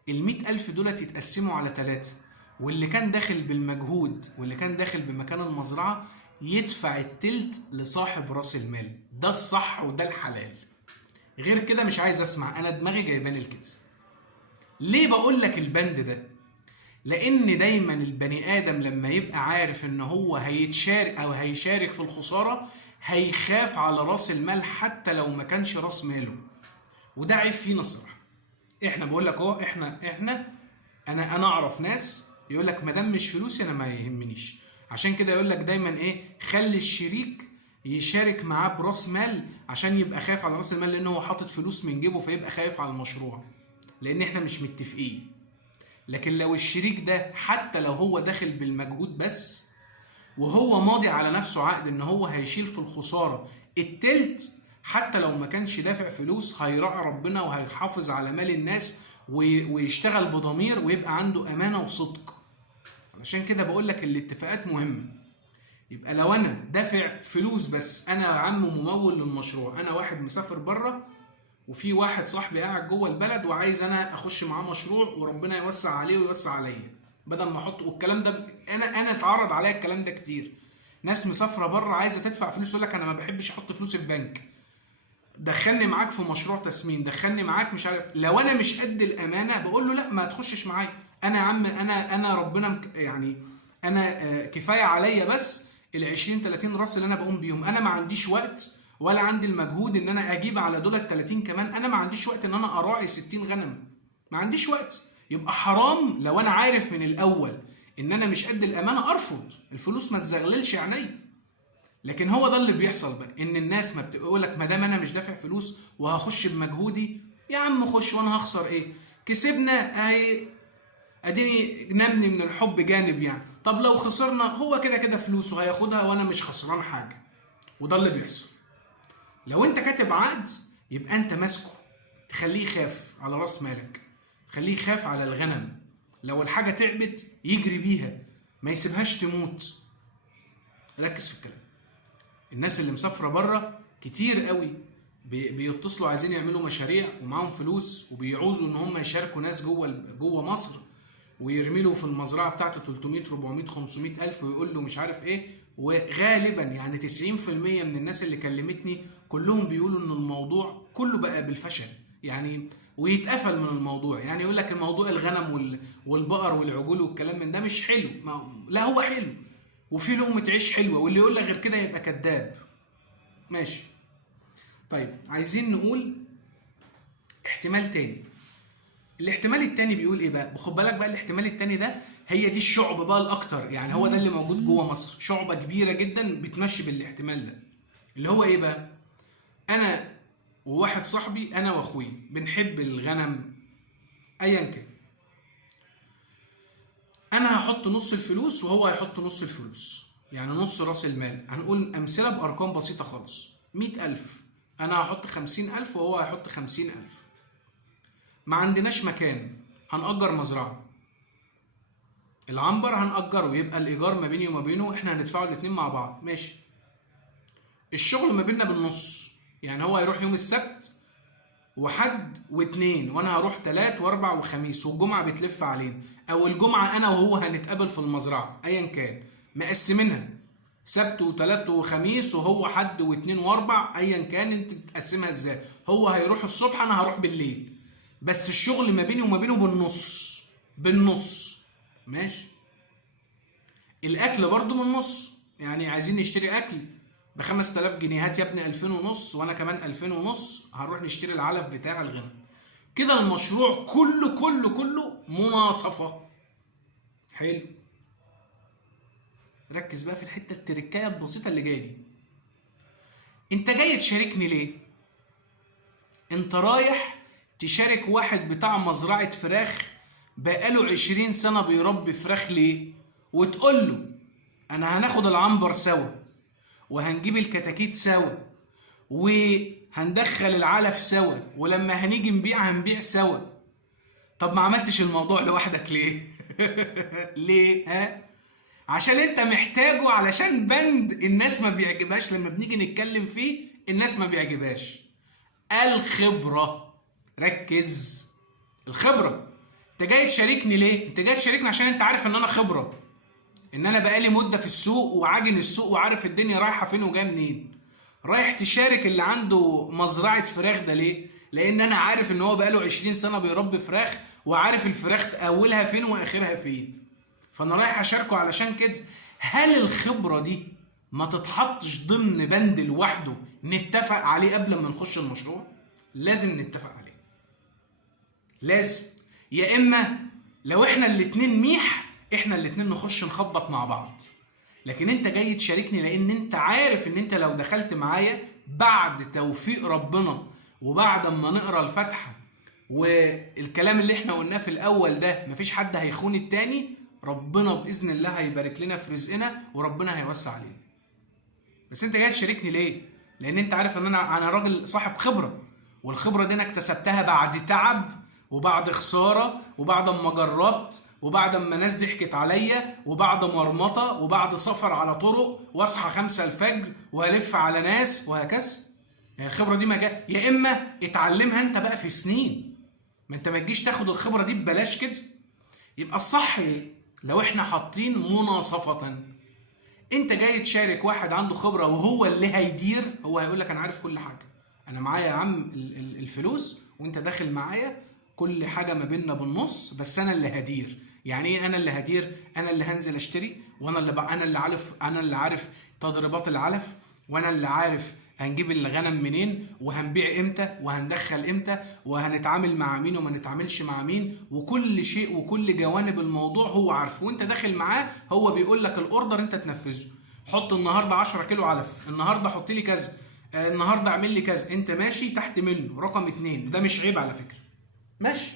ال100,000 دولت يتقسموا على 3، واللي كان داخل بالمجهود واللي كان داخل بمكان المزرعه يدفع التلت لصاحب راس المال. ده الصح وده الحلال، غير كده مش عايز اسمع، انا دماغي جايباني الكده. ليه بقول لك البند ده؟ لان دايما البني ادم لما يبقى عارف ان هو هيتشارك او هيشارك في الخساره هيخاف على راس المال حتى لو ما كانش راس ماله، وده عيب فينا الصراحه. احنا بقول لك اهو، انا اعرف ناس يقول لك ما دام مش فلوسي انا ما يهمنيش. عشان كده يقول لك دايما ايه، خلي الشريك يشارك معاه براس مال عشان يبقى خايف على راس المال، لانه هو حاطط فلوس من جيبه فيبقى خايف على المشروع، لان احنا مش متفقين. لكن لو الشريك ده حتى لو هو داخل بالمجهود بس، وهو ماضي على نفسه عقد ان هو هيشيل في الخساره التلت، حتى لو ما كانش دافع فلوس هيراعي ربنا وهيحافظ على مال الناس ويشتغل بضمير ويبقى عنده امانه وصدق. علشان كده بقول لك الاتفاقات مهمه. يبقى لو انا دافع فلوس بس، انا يا عم ممول للمشروع، انا واحد مسافر بره وفي واحد صاحبي قاعد جوه البلد وعايز انا اخش معاه مشروع وربنا يوسع عليه ويوسع عليا، بدل ما احط والكلام ده انا اتعرض عليا الكلام ده كتير. ناس مسافره بره عايزه تدفع فلوس يقول لك انا ما بحبش احط فلوسي في بنك، دخلني معاك في مشروع تسمين، دخلني معاك مش عارف. لو انا مش قد الامانه بقول له لا ما تخشش معايا، انا يا عم انا ربنا يعني انا كفايه عليا بس ال 20 30 راس اللي انا بقوم بيهم، انا ما عنديش وقت ولا عندي المجهود ان انا اجيب على دول ال 30 كمان، انا ما عنديش وقت ان انا اراعي 60 غنم، ما عنديش وقت. يبقى حرام لو انا عارف من الاول ان انا مش قد الامانه ارفض الفلوس، ما تزغللش عينيا. لكن هو ده اللي بيحصل بقى، ان الناس ما بتقول لك ما دام انا مش دافع فلوس وهخش بمجهودي، يا عم خش وانا هخسر ايه؟ كسبنا اهي اديني نمني من الحب جانب يعني، طب لو خسرنا هو كده كده فلوسه هياخدها وانا مش خسران حاجه. وده اللي بيحصل. لو انت كاتب عقد يبقى انت ماسكه، تخليه يخاف على راس مالك، تخليه يخاف على الغنم، لو الحاجه تعبت يجري بيها ما يسيبهاش تموت. ركز في الكلام. الناس اللي مسافره بره كتير قوي بيتصلوا عايزين يعملوا مشاريع ومعاهم فلوس وبيعوزوا ان هم يشاركوا ناس جوه مصر، ويرمي له في المزرعه بتاعته 300 400 500 الف ويقول له مش عارف ايه. وغالبا يعني 90% من الناس اللي كلمتني كلهم بيقولوا ان الموضوع كله بقى بالفشل يعني، ويتقفل من الموضوع. يعني يقول لك الموضوع الغنم والبقر والعجول والكلام من ده مش حلو، لا هو حلو وفي لقمه عيش حلوه، واللي يقول لك غير كده يبقى كذاب. ماشي. طيب عايزين نقول احتمال تاني. الاحتمال التاني بيقول ايه بقى؟ خد بالك بقى، الاحتمال التاني ده هي دي الشعب بقى الاكتر، يعني هو ده اللي موجود جوه مصر، شعبة كبيرة جدا بتمشي بالاحتمال ده. اللي هو ايه بقى؟ انا وواحد صاحبي، انا واخوي بنحب الغنم ايا كان، انا هحط نص الفلوس وهو هيحط نص الفلوس، يعني نص راس المال. هنقول امثله بارقام بسيطه خالص، 100,000 انا هحط 50,000 وهو هيحط 50,000. ما عندناش مكان، هنأجر مزرعه، العنبر هنأجره، يبقى الإيجار ما بيني وما بينه إحنا هندفعه الاتنين مع بعض، ماشي. الشغل ما بيننا بالنص، يعني هو هيروح يوم السبت وحد واثنين، وأنا هروح تلات وأربع وخميس، والجمعة بتلف علينا، أو الجمعة أنا وهو هنتقابل في المزرعة أيا كان، مقسمينها سبت وتلات وخميس، وهو حد واثنين وأربع أيا كان أنت بتقسمها إزاي. هو هيروح الصبح أنا هروح بالليل، بس الشغل ما بيني وما بينه بالنص بالنص، ماشي. الاكل برضو من نص، يعني عايزين نشتري اكل ب 5000 جنيه، هات يا ابني 2000 ونص وانا كمان 2000 ونص، هنروح نشتري العلف بتاع الغنم. كده المشروع كله مناصفة. حلو. ركز بقى في الحتة التركاية البسيطة اللي جاية دي. انت جاي تشاركني ليه؟ انت رايح تشارك واحد بتاع مزرعة فراخ بقاله 20 سنة بيربي فراخ ليه؟ وتقول له انا هناخد العنبر سوا، وهنجيب الكتاكيت سوا، وهندخل العلف سوا، ولما هنيجي نبيع هنبيع سوا. طب ما عملتش الموضوع لوحدك ليه؟ ليه؟ ها؟ عشان انت محتاجه، علشان بند الناس ما بيعجبهاش لما بنيجي نتكلم فيه، الناس ما بيعجبهاش الخبرة. ركز، الخبرة. انت جاي تشاركني ليه؟ انت جاي تشاركني عشان انت عارف ان انا خبرة، ان انا بقالي مدة في السوق وعاجن السوق وعارف الدنيا رايحة فين وجايه منين. رايح تشارك اللي عنده مزرعة فراخ ده ليه؟ لان انا عارف ان هو بقاله 20 سنة بيربي فراخ، وعارف الفراخ اولها فين واخرها فين. فانا رايح اشاركه علشان كده. هل الخبرة دي ما تتحطش ضمن بند لوحده نتفق عليه قبل ما نخش المشروع؟ لازم نتفق عليه، لازم. يا اما لو احنا الاتنين ميح، احنا الاتنين نخش نخبط مع بعض. لكن انت جاي تشاركني لان انت عارف ان انت لو دخلت معايا بعد توفيق ربنا، وبعد ما نقرا الفاتحه والكلام اللي احنا قلناه في الاول ده، مفيش حد هيخون التاني، ربنا باذن الله هيبارك لنا في رزقنا وربنا هيوسع علينا. بس انت جاي تشاركني ليه؟ لان انت عارف ان انا راجل صاحب خبره، والخبره دي انا اكتسبتها بعد تعب وبعد خساره وبعد ما جربت وبعد ما ناس ضحكت عليا وبعد مرمطه وبعد سفر على طرق واصحى 5 الفجر والف على ناس وهكذا. يعني الخبره دي ما جا، يا اما اتعلمها انت بقى في سنين. ما انت ما تجيش تاخد الخبره دي ببلاش كده. يبقى الصح ايه؟ لو احنا حاطين مناصفه، انت جاي تشارك واحد عنده خبره وهو اللي هيدير، هو هيقول لك انا عارف كل حاجه، انا معايا يا عم الفلوس وانت داخل معايا، كل حاجه ما بيننا بالنص، بس انا اللي هدير. يعني ايه انا اللي هدير؟ انا اللي هنزل اشتري، وانا اللي عارف تضريبات العلف، وانا اللي عارف هنجيب الغنم منين وهنبيع امتى وهندخل امتى وهنتعامل مع مين وما نتعاملش مع مين، وكل شيء وكل جوانب الموضوع هو عارف. وانت داخل معاه هو بيقول لك الاوردر انت تنفذه. حط النهارده 10 كيلو علف، النهارده حط لي كذا، النهارده اعمل لي كذا، انت ماشي تحت منه. رقم 2، ده مش عيب على فكره، ماشي.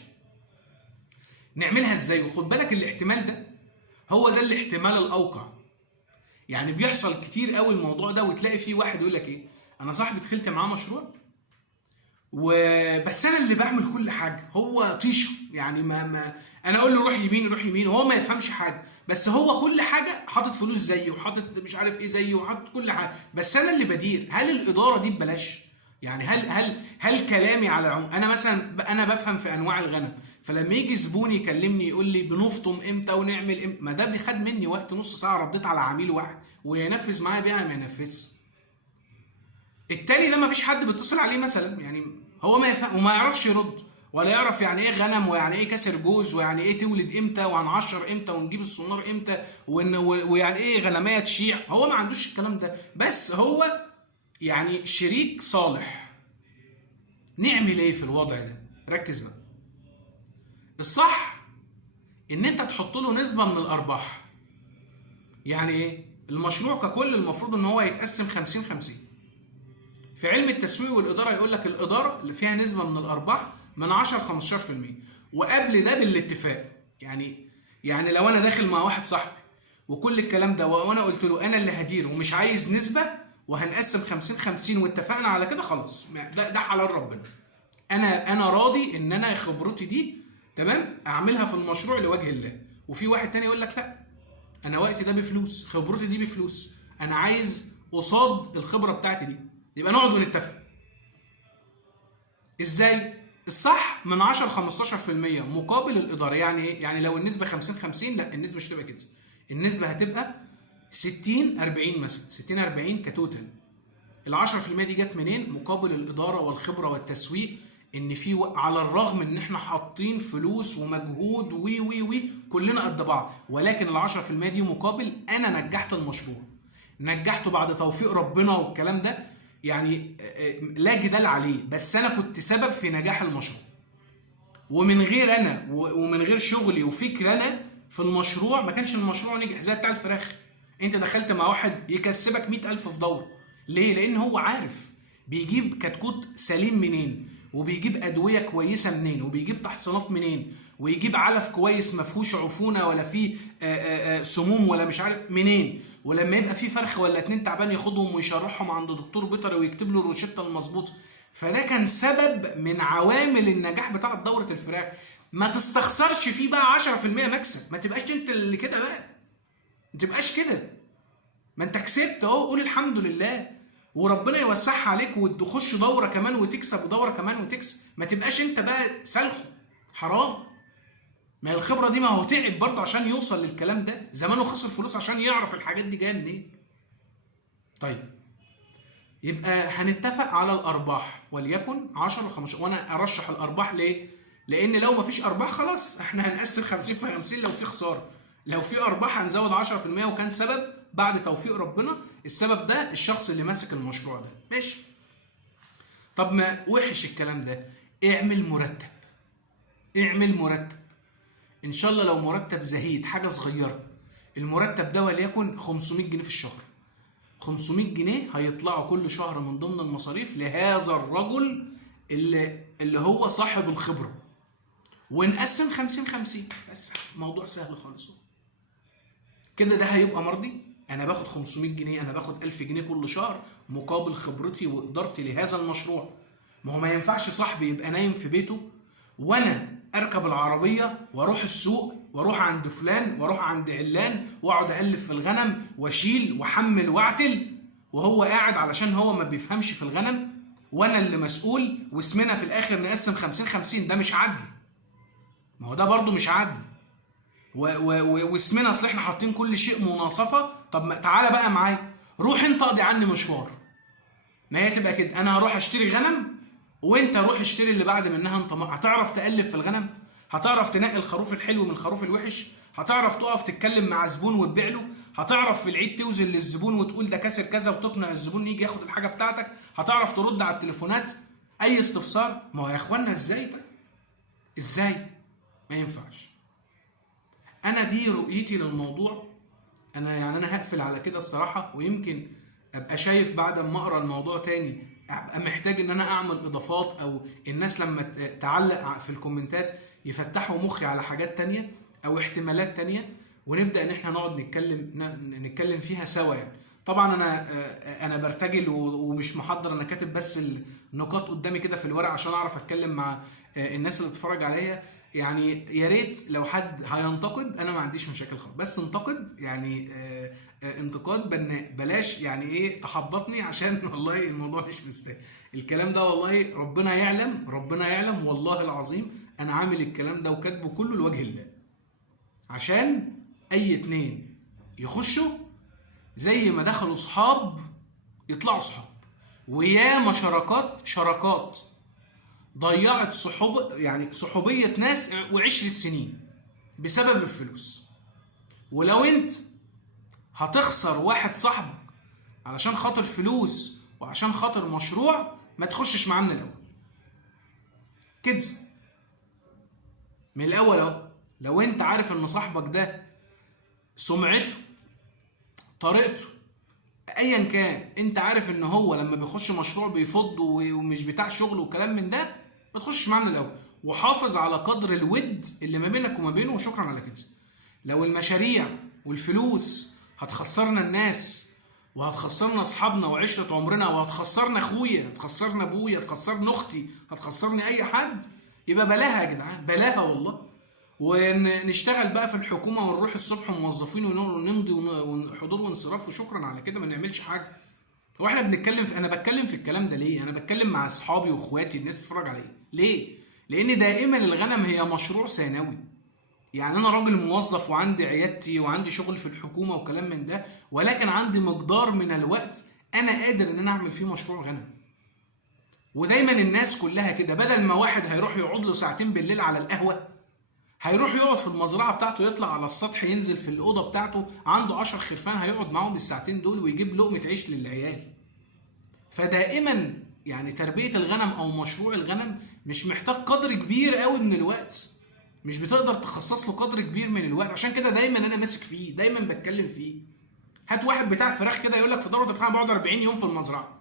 نعملها ازاي؟ وخد بالك الاحتمال ده هو ده الاحتمال الاوقع. يعني بيحصل كتير قوي الموضوع ده، وتلاقي فيه واحد يقول لك ايه، انا صاحبي دخلت معاه مشروع وبس انا اللي بعمل كل حاجه، هو طيشه يعني ما انا اقول له روح يمين يروح يمين وهو ما يفهمش حاجه، بس هو كل حاجه حاطط فلوس زيي وحاطط مش عارف ايه زيي وحاطط كل حاجه، بس انا اللي بدير. هل الاداره دي ببلاش؟ يعني هل كلامي على انا مثلا انا بفهم في انواع الغنم، فلما يجي زبون يكلمني يقول لي بنفطم امتى ونعمل امتى، ما ده بيخد مني وقت نص ساعه رديت على عميل واحد، وينفذ معايا بيها ما ينفذش. التاني ده ما فيش حد بيتصل عليه مثلا، يعني هو ما يفهم وما يعرفش يرد، ولا يعرف يعني ايه غنم ويعني ايه كسر جوز ويعني ايه تولد امتى وهنعشر امتى ونجيب السونار امتى ويعني ايه غنميه تشيع. هو ما عندوش الكلام ده، بس هو يعني شريك صالح. نعمل ايه في الوضع ده؟ ركز بقى. الصح ان انت تحط له نسبه من الارباح. يعني ايه؟ المشروع ككل المفروض ان هو يتقسم 50-50. في علم التسويق والاداره يقول لك الاداره اللي فيها نسبه من الارباح من 10-15%، وقبل ده بالاتفاق. يعني لو انا داخل مع واحد صاحبي وكل الكلام ده وانا قلت له انا اللي هدير ومش عايز نسبه وهنقسم 50-50 واتفقنا على كده، خلاص ده حلال ربنا. انا راضي ان انا خبرتي دي تمام اعملها في المشروع لوجه الله. وفي واحد تاني يقول لك لا، انا وقتي ده بفلوس، خبرتي دي بفلوس، انا عايز قصاد الخبره بتاعتي دي. يبقى نقعد ونتفق. ازاي؟ الصح من 10-15% مقابل الاداره. يعني ايه؟ يعني لو النسبه 50-50، لا النسبه مش هتبقى كده، النسبه هتبقى 60-40 مثلا، 60-40 كتوتال. ال 10% دي جت منين؟ مقابل الاداره والخبره والتسويق، ان في على الرغم ان احنا حاطين فلوس ومجهود وي كلنا قد بعض، ولكن ال 10% دي مقابل انا نجحت المشروع، نجحته بعد توفيق ربنا والكلام ده، يعني لا جدال عليه، بس انا كنت سبب في نجاح المشروع. ومن غير انا ومن غير شغلي وفكر انا في المشروع ما كانش المشروع نجح. زي بتاع الفراخ، انت دخلت مع واحد يكسبك 100,000 في دوره. ليه؟ لان هو عارف بيجيب كتكوت سليم منين، وبيجيب ادويه كويسه منين، وبيجيب تحصينات منين، ويجيب علف كويس ما فيهوش عفونه ولا فيه سموم ولا مش عارف منين. ولما يبقى فيه فرخ ولا اتنين تعبان ياخدهم ويشرحهم عند دكتور بيطري ويكتب له الروشته المظبوطه. فده كان سبب من عوامل النجاح بتاع دوره الفراخ. ما تستخسرش فيه بقى 10% مكسب، ما تبقاش انت اللي كده بقى، ما تبقاش كده. ما انت كسبت اهو، قول الحمد لله وربنا يوسعها عليك وتخش دوره كمان وتكسب ودوره كمان وتكسب. ما تبقاش انت بقى سالخه، حرام. ما الخبره دي، ما هو تعب برضه عشان يوصل للكلام ده، زمانه خسر فلوس عشان يعرف الحاجات دي جايه منين. طيب يبقى هنتفق على الارباح وليكن 10 15، وانا ارشح الارباح ليه؟ لان لو مفيش ارباح خلاص احنا هنقسم 50 في 50 لو في خساره. لو في ارباح هنزود 10%، وكان سبب بعد توفيق ربنا. السبب ده الشخص اللي ماسك المشروع ده، ماشي. طب ما وحش الكلام ده، اعمل مرتب. اعمل مرتب ان شاء الله، لو مرتب زهيد حاجه صغيره. المرتب ده وليكن 500 جنيه في الشهر. 500 جنيه هيطلعوا كل شهر من ضمن المصاريف لهذا الرجل اللي هو صاحب الخبره. ونقسم 50-50 بس، موضوع سهل خالص كده. ده هيبقى مرضي. انا باخد 500 جنيه، انا باخد 1000 جنيه كل شهر مقابل خبرتي وادارتي لهذا المشروع. ما هو ما ينفعش صاحبي يبقى نايم في بيته وانا اركب العربيه واروح السوق واروح عند فلان واروح عند علان واقعد الف في الغنم واشيل واحمل واعتل، وهو قاعد علشان هو ما بيفهمش في الغنم، وانا اللي مسؤول، واسمنا في الاخر نقسم 50-50. ده مش عدل. ما هو ده برضو مش عدل. واسمنا اصل احنا حاطين كل شيء مناصفه. طب ما تعالى بقى معايا، روح انت اقضي عني مشوار. ما هي تبقى كده، انا هروح اشتري غنم وانت روح اشتري اللي بعد منها. انت هتعرف تألف في الغنم؟ هتعرف تنقي الخروف الحلو من الخروف الوحش؟ هتعرف تقف تتكلم مع زبون وتبيع له؟ هتعرف في العيد توزن للزبون وتقول ده كسر كذا وتقنع الزبون يجي ياخد الحاجه بتاعتك؟ هتعرف ترد على التليفونات اي استفسار؟ ما هو يا اخوانا ازاي ده؟ ازاي؟ ما ينفعش. انا دي رؤيتي للموضوع. انا هقفل على كده الصراحه، ويمكن ابقى شايف بعد ما اقرا الموضوع تاني ابقى محتاج ان انا اعمل اضافات، او الناس لما تعلق في الكومنتات يفتحوا مخي على حاجات تانية او احتمالات تانية، ونبدا ان احنا نقعد نتكلم فيها سوا يعني. طبعا انا برتجل ومش محضر، انا كاتب بس النقاط قدامي كده في الورق عشان اعرف اتكلم مع الناس اللي بتتفرج عليا. يعني يا ريت لو حد هينتقد انا ما عنديش مشاكل خالص، بس انتقد يعني انتقاد بلاش يعني ايه تحبطني، عشان والله الموضوع مش مستاهل الكلام ده. والله ربنا يعلم، ربنا يعلم والله العظيم انا عامل الكلام ده وكاتبه كله لوجه الله، عشان اي اتنين يخشوا زي ما دخلوا صحاب يطلعوا صحاب. وياما شراكات ضيعت يعني صحوبية ناس و10 سنين بسبب الفلوس. ولو انت هتخسر واحد صاحبك علشان خاطر فلوس وعشان خاطر مشروع، ما تخشش معاه من الاول كده، من الاول اهو. لو انت عارف ان صاحبك ده سمعته طريقته ايا كان، انت عارف ان هو لما بيخش مشروع بيفض ومش بتاع شغل وكلام من ده، ما تخشش معاه من الاول. وحافظ على قدر الود اللي ما بينك وما بينه، وشكرا على كده. لو المشاريع والفلوس هتخسرنا الناس وهتخسرنا اصحابنا وعشره عمرنا وهتخسرنا اخويا، هتخسرنا ابويا، هتخسرنا اختي، هتخسرني اي حد، يبقى بلاها يا جدعان، بلاها والله. ونشتغل بقى في الحكومه ونروح الصبح موظفين ونمضي حضور وانصراف وشكرا على كده، ما نعملش حاجه. هو احنا بنتكلم انا بتكلم في الكلام ده ليه؟ انا بتكلم مع اصحابي واخواتي الناس تتفرج عليا ليه؟ لان دائما الغنم هي مشروع ثانوي. يعني انا راجل موظف وعندي عيادتي وعندي شغل في الحكومه وكلام من ده، ولكن عندي مقدار من الوقت انا قادر ان انا اعمل فيه مشروع غنم. ودايما الناس كلها كده، بدل ما واحد هيروح يقعد له ساعتين بالليل على القهوه، هيروح يقعد في المزرعه بتاعته، يطلع على السطح، ينزل في الاوضه بتاعته عنده 10 خرفان، هيقعد معاهم الساعتين دول ويجيب لقمه عيش للعيال. فدائما يعني تربيه الغنم او مشروع الغنم مش محتاج قدر كبير قوي من الوقت، مش بتقدر تخصص له قدر كبير من الوقت. عشان كده دايما انا ماسك فيه، دايما بتكلم فيه. هات واحد بتاع فراخ كده يقول لك في دوره الفراخ بقعد 40 يوم في المزرعه،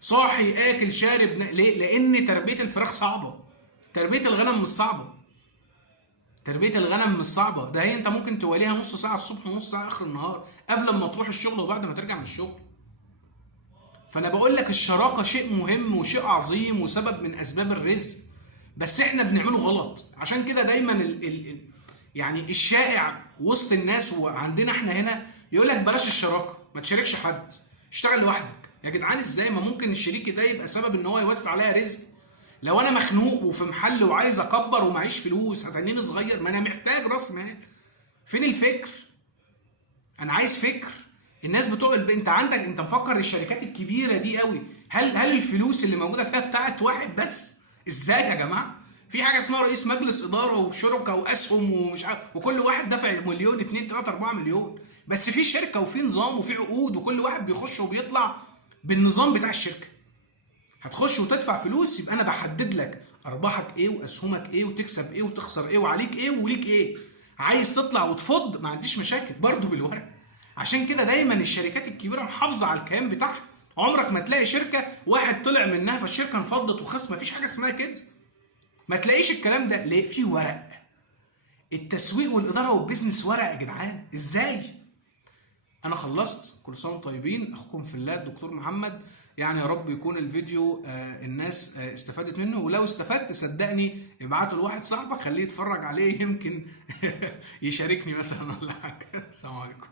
صاحي اكل شارب. ليه؟ لان تربيه الفراخ صعبه، تربيه الغنم مش صعبه، تربيه الغنم مش صعبه. ده هي انت ممكن تواليها نص ساعه الصبح ونص ساعه اخر النهار، قبل ما تروح الشغل وبعد ما ترجع من الشغل. فانا بقول لك الشراكه شيء مهم وشيء عظيم وسبب من اسباب الرزق، بس احنا بنعمله غلط. عشان كده دايما يعني الشائع وسط الناس وعندنا احنا هنا يقول لك بلاش الشراكه، ما تشاركش حد، اشتغل لوحدك. يا جدعان ازاي؟ ما ممكن الشريك ده يبقى سبب ان هو يوسع عليا رزق. لو انا مخنوق وفي محل وعايز اكبر ومعيش فلوس، هتنيني صغير؟ ما انا محتاج راس مال. فين الفكر؟ انا عايز فكر. الناس بتوع انت عندك، انت مفكر الشركات الكبيره دي قوي، هل الفلوس اللي موجوده فيها بتاعت واحد بس؟ ازاي يا جماعه؟ في حاجه اسمها رئيس مجلس اداره وشركاء واسهم ومش عارف، وكل واحد دافع مليون 2 3 4 مليون، بس في شركه وفي نظام وفي عقود، وكل واحد بيخش وبيطلع بالنظام بتاع الشركه. هتخش وتدفع فلوس، يبقى انا بحدد لك ارباحك ايه واسهمك ايه وتكسب ايه وتخسر ايه وعليك ايه وليك ايه. عايز تطلع وتفض، ما عنديش مشاكل برضه بالورق. عشان كده دايما الشركات الكبيره محافظه على الكيان بتاعها. عمرك ما تلاقي شركه واحد طلع منها فالشركه انفضت وخسرت، ما فيش حاجه اسمها كده. ما تلاقيش الكلام ده. ليه؟ في ورق. التسويق والاداره والبيزنس ورق يا جدعان. ازاي؟ انا خلصت. كل سنه وانتم طيبين. اخوكم في الله الدكتور محمد. يعني يا رب يكون الفيديو الناس استفادت منه، ولو استفدت صدقني ابعته لواحد صاحبك خليه يتفرج عليه، يمكن يشاركني مثلا ولا حاجه. السلام عليكم.